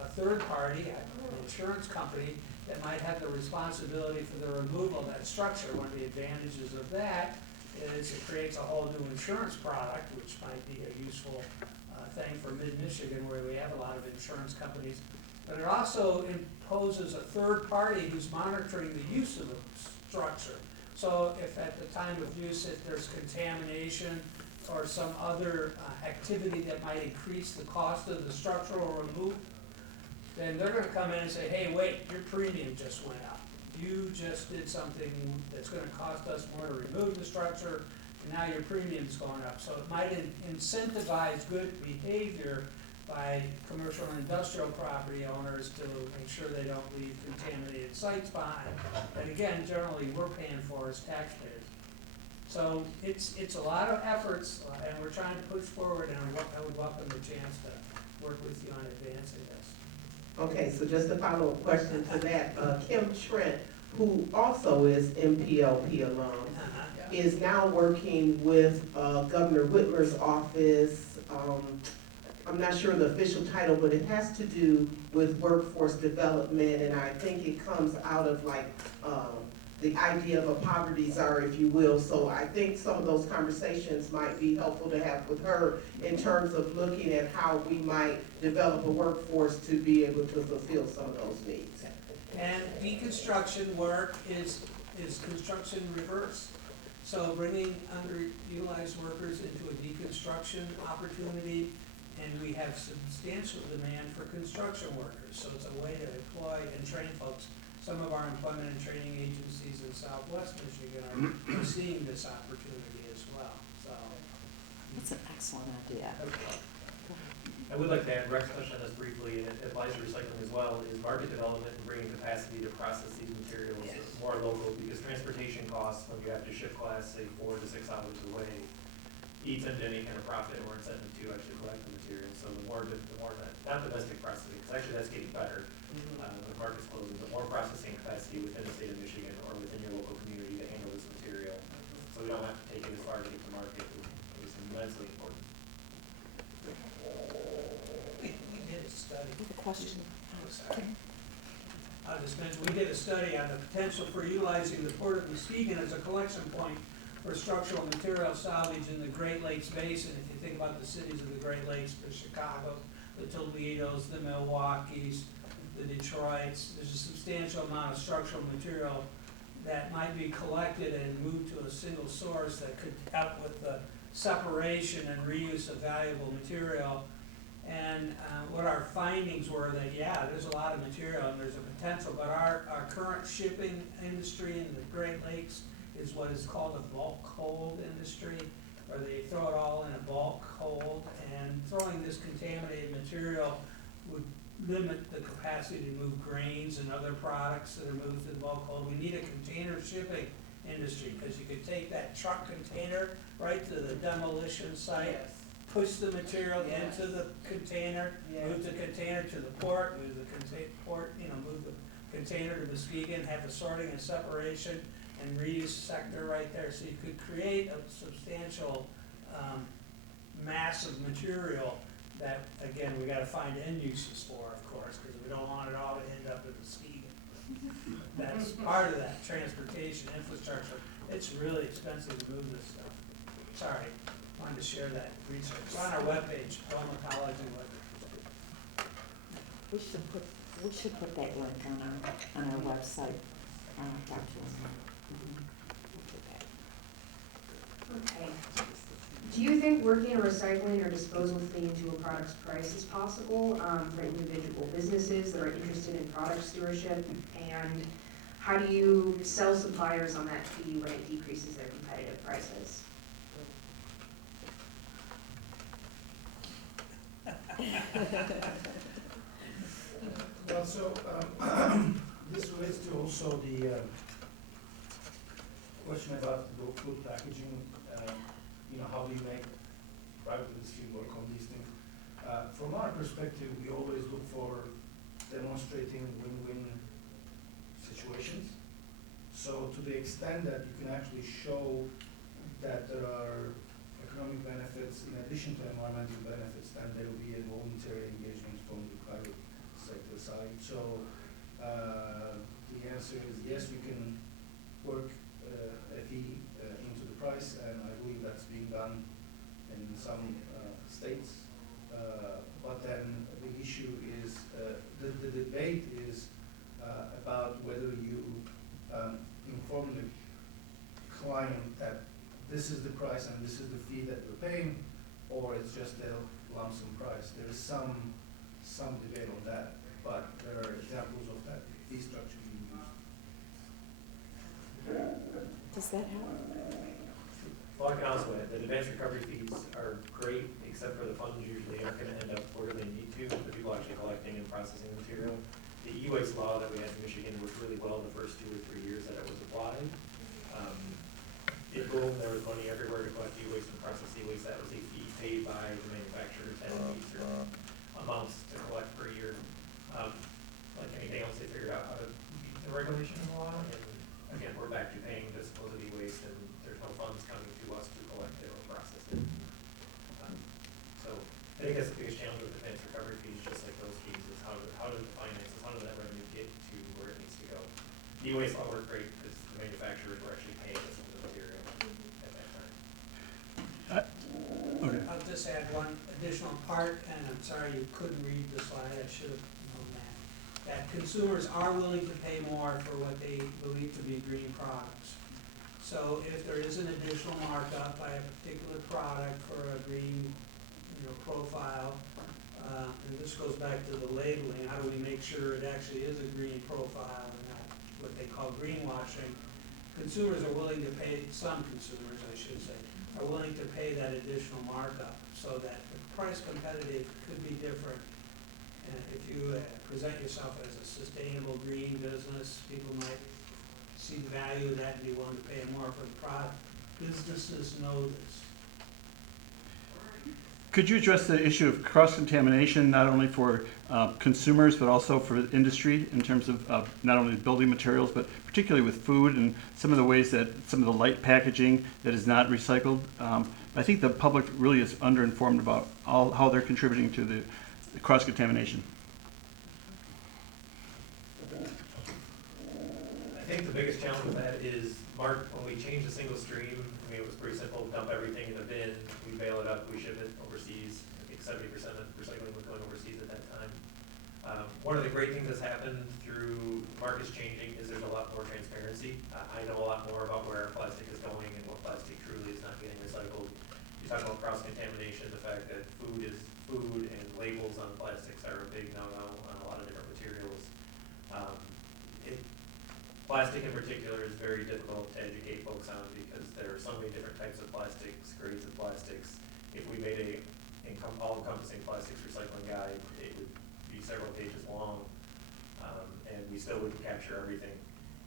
a third party, an insurance company, that might have the responsibility for the removal of that structure. One of the advantages of that is it creates a whole new insurance product, which might be a useful thing for mid-Michigan, where we have a lot of insurance companies. But it also imposes a third party who's monitoring the use of the structure. So if at the time of use, if there's contamination or some other activity that might increase the cost of the structural removal, then they're gonna come in and say, hey, wait, your premium just went up. You just did something that's gonna cost us more to remove the structure, and now your premium's going up. So it might incentivize good behavior by commercial and industrial property owners to make sure they don't leave contaminated sites behind. And again, generally, we're paying for as taxpayers. So it's a lot of efforts, and we're trying to push forward, and I would welcome the chance to work with you on advancing this. Okay, so just a follow-up question to that, Kim Trent, who also is MPLP alum, is now working with Governor Whitmer's office. I'm not sure the official title, but it has to do with workforce development, and I think it comes out of like the idea of a poverty czar, if you will. So I think some of those conversations might be helpful to have with her in terms of looking at how we might develop a workforce to be able to fulfill some of those needs. And deconstruction work is construction reverse. So bringing underutilized workers into a deconstruction opportunity, and we have substantial demand for construction workers. So it's a way to employ and train folks. Some of our employment and training agencies in Southwest Michigan are seeing this opportunity as well. So That's an excellent idea. okay. I would like to add, Rex touched on this briefly, and advisory recycling as well, is market development and bringing capacity to process these materials more local, because transportation costs, when you have to ship glass, say 4 to 6 hours away, eats into any kind of profit or incentive to actually collect the material. So the more not domestic processing, because actually that's getting better, the market's closing, but more processing capacity within the state of Michigan or within your local community to handle this material. So we don't have to take it as far to get to market, is immensely important. We did a study. I have a question. Oh, sorry. I'll just mention, we did a study on the potential for utilizing the Port of Muskegon as a collection point for structural material salvage in the Great Lakes Basin. If you think about the cities of the Great Lakes, the Chicago, the Toledos, the Milwaukees, the Detroits, there's a substantial amount of structural material that might be collected and moved to a single source that could help with the separation and reuse of valuable material. And what our findings were that, yeah, there's a lot of material and there's a potential, but our current shipping industry in the Great Lakes is what is called a bulk hold industry, where they throw it all in a bulk hold, and throwing this contaminated material would limit the capacity to move grains and other products that are moved to the bulk hold. We need a container shipping industry, because you could take that truck container right to the demolition site, push the material into the container, move the container to the port, move the container to Muskegon, have the sorting and separation and reuse sector right there. So you could create a substantial mass of material that, again, we gotta find end uses for, of course, because we don't want it all to end up in Muskegon. That's part of that transportation infrastructure. It's really expensive to move this stuff. Sorry, wanted to share that research. It's on our webpage, Pharmacology webpage. We should put that link on our website, Dr. Okay. Do you think working a recycling or disposal fee into a product's price is possible for individual businesses that are interested in product stewardship? And how do you sell suppliers on that fee when it decreases their competitive prices? Well, so this relates to also the question about the food packaging. How do you make private industry work on these things? From our perspective, we always look for demonstrating win-win situations. So to the extent that you can actually show that there are economic benefits in addition to environmental benefits, then there will be a voluntary engagement from the private answer is yes, you can work a fee into the price, and I believe that's being done in some states. But then the issue is, the debate is about whether you inform the client that this is the price and this is the fee that you're paying, or it's just a lump sum price. There is some debate on that, but there are examples of that fee structure being used. Does that help? Well, I can also add that advanced recovery fees are great, except for the funds usually aren't gonna end up where they need to, the people actually collecting and processing material. The e-waste law that we had in Michigan worked really well the first 2 or 3 years that it was applied. It boomed, there was money everywhere to collect e-waste and process e-waste. That was a fee paid by the manufacturers, had these certain amounts to collect per year. Like anything else, they figured out how to meet the regulation in the law, and again, we're back to paying to dispose of e-waste, and there's no funds coming to us to collect it or process it. So I think that's the biggest challenge with advanced recovery fees, just like those fees, is how do the finances, how does that revenue get to where it needs to go? The e-waste law worked great because the manufacturers were actually paying us for the material at that time. Okay. I'll just add one additional part, and I'm sorry you couldn't read the slide, I should have known that. That consumers are willing to pay more for what they believe to be green products. So if there is an additional markup by a particular product for a green, profile, and this goes back to the labeling, how do we make sure it actually is a green profile and not what they call greenwashing? Consumers are willing to pay, some consumers, I should say, are willing to pay that additional markup, so that the price competitive could be different. And if you present yourself as a sustainable green business, people might see the value of that and be willing to pay more for the product. Businesses know this. Could you address the issue of cross-contamination, not only for consumers, but also for industry, in terms of not only building materials, but particularly with food and some of the ways that some of the light packaging that is not recycled? I think the public really is underinformed about how they're contributing to the cross-contamination. I think the biggest challenge with that is, Mark, when we changed the single stream, it was pretty simple, dump everything in a bin, we bail it up, we ship it overseas. I think 70% of recycling was going overseas at that time. One of the great things that's happened through markets changing is there's a lot more transparency. I know a lot more about where our plastic is going and what plastic truly is not getting recycled. You talk about cross-contamination, the fact that food is food and labels on plastics are a big no-no on a lot of different materials. Plastic in particular is very difficult to educate folks on because there are so many different types of plastics, grades of plastics. If we made a all-encompassing plastics recycling guide, it would be several pages long, and we still wouldn't capture everything.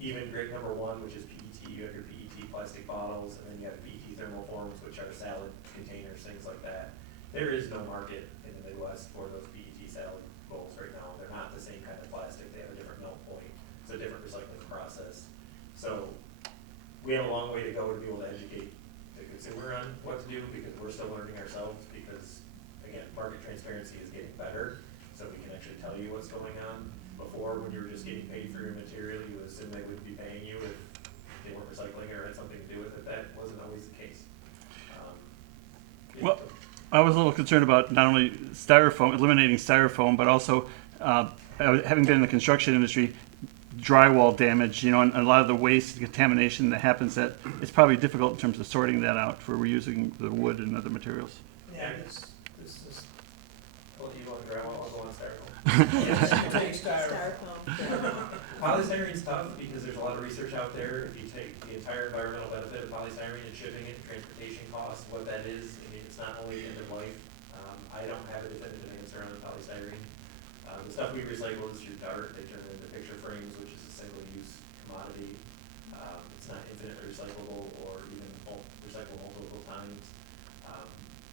Even grade number 1, which is PET, you have your PET plastic bottles, and then you have PET thermoforms, which are salad containers, things like that. There is no market in the Midwest for those PET salad bowls right now. They're not the same kind of plastic. They have a different melt point. It's a different recycling process. So we have a long way to go to be able to educate the consumer on what to do, because we're still learning ourselves, because again, market transparency is getting better, so we can actually tell you what's going on. Before, when you were just getting paid for your material, you would assume they would be paying you if they weren't recycling or had something to do with it. That wasn't always the case. Well, I was a little concerned about not only styrofoam, eliminating styrofoam, but also having been in the construction industry, drywall damage, and a lot of the waste and contamination that happens, that it's probably difficult in terms of sorting that out for reusing the wood and other materials. Yeah, this is, Well, you want drywall, I'll go on styrofoam. yes, take styrofoam. Polystyrene's tough because there's a lot of research out there. If you take the entire environmental benefit of polystyrene and shipping it, transportation costs, what that is, I mean, it's not only end of life. I don't have a definitive answer on the polystyrene. The stuff we recycle is your dart. They turn it into picture frames, which is a single-use commodity. It's not infinitely recyclable or even recyclable multiple times.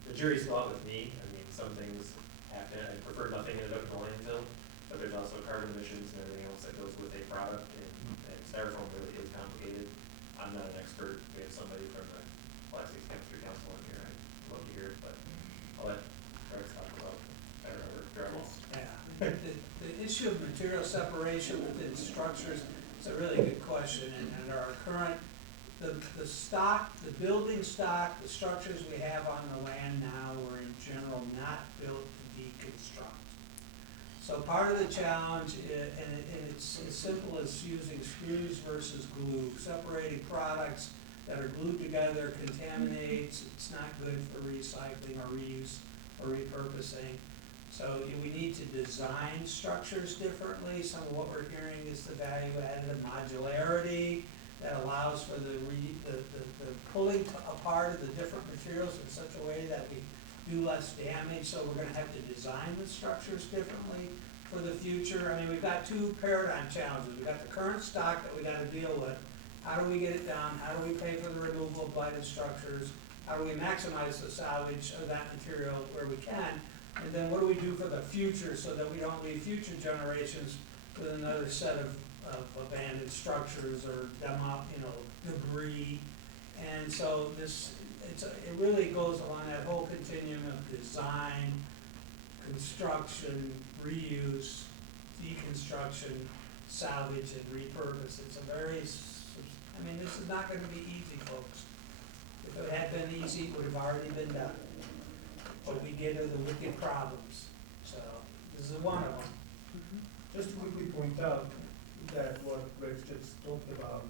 The jury's still out with me. I mean, some things have to, I prefer nothing ended up in the landfill, but there's also carbon emissions and everything else that goes with a product, and styrofoam really is complicated. I'm not an expert. We have somebody from the Plastics Chemistry Council in here. I'd love to hear it, but I'll let Rex talk about drywall. Yeah, the issue of material separation within structures It's a really good question, and our current, the stock, the building stock, the structures we have on the land now were in general not built to deconstruct. So part of the challenge, and it's as simple as using screws versus glue, separating products that are glued together contaminates, it's not good for recycling or reuse or repurposing. So we need to design structures differently. Some of what we're hearing is the value added of modularity that allows for the pulling apart of the different materials in such a way that we do less damage. So we're gonna have to design the structures differently for the future. I mean, we've got two paradigm challenges. We've got the current stock that we gotta deal with. How do we get it down? How do we pay for the removal of blighted structures? How do we maximize the salvage of that material where we can? And then what do we do for the future so that we don't leave future generations with another set of abandoned structures or debris? And so it really goes along that whole continuum of design, construction, reuse, deconstruction, salvage, and repurpose. It's a very, this is not gonna be easy, folks. If it had been easy, it would have already been done. But we get are the wicked problems, so this is one of them. Just to quickly point out that what Greg just talked about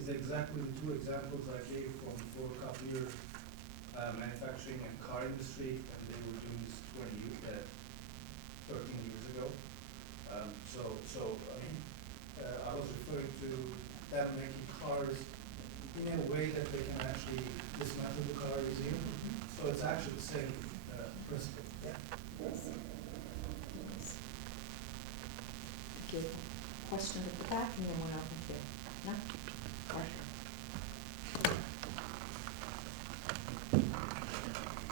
is exactly the two examples I gave from photocopier manufacturing and car industry, and they were doing this 13 years ago. I was referring to them making cars in a way that they can actually dismantle the car easier. So it's actually the same principle. Yeah. Okay, question at the back and then one over here. No?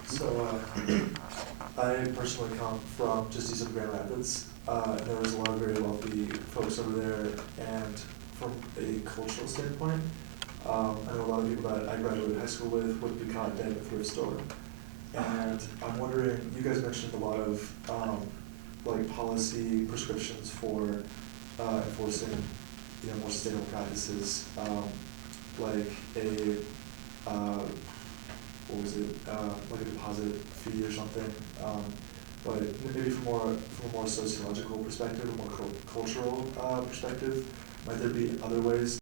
So, I personally come from just east of Grand Rapids, and there was a lot of very wealthy folks over there, and from a cultural standpoint, I know a lot of people that I graduated high school with would be caught dead in a thrift store. And I'm wondering, you guys mentioned a lot of, policy prescriptions for, enforcing, more sustainable practices, like a deposit fee or something, but maybe from a more sociological perspective, a more cultural perspective, might there be other ways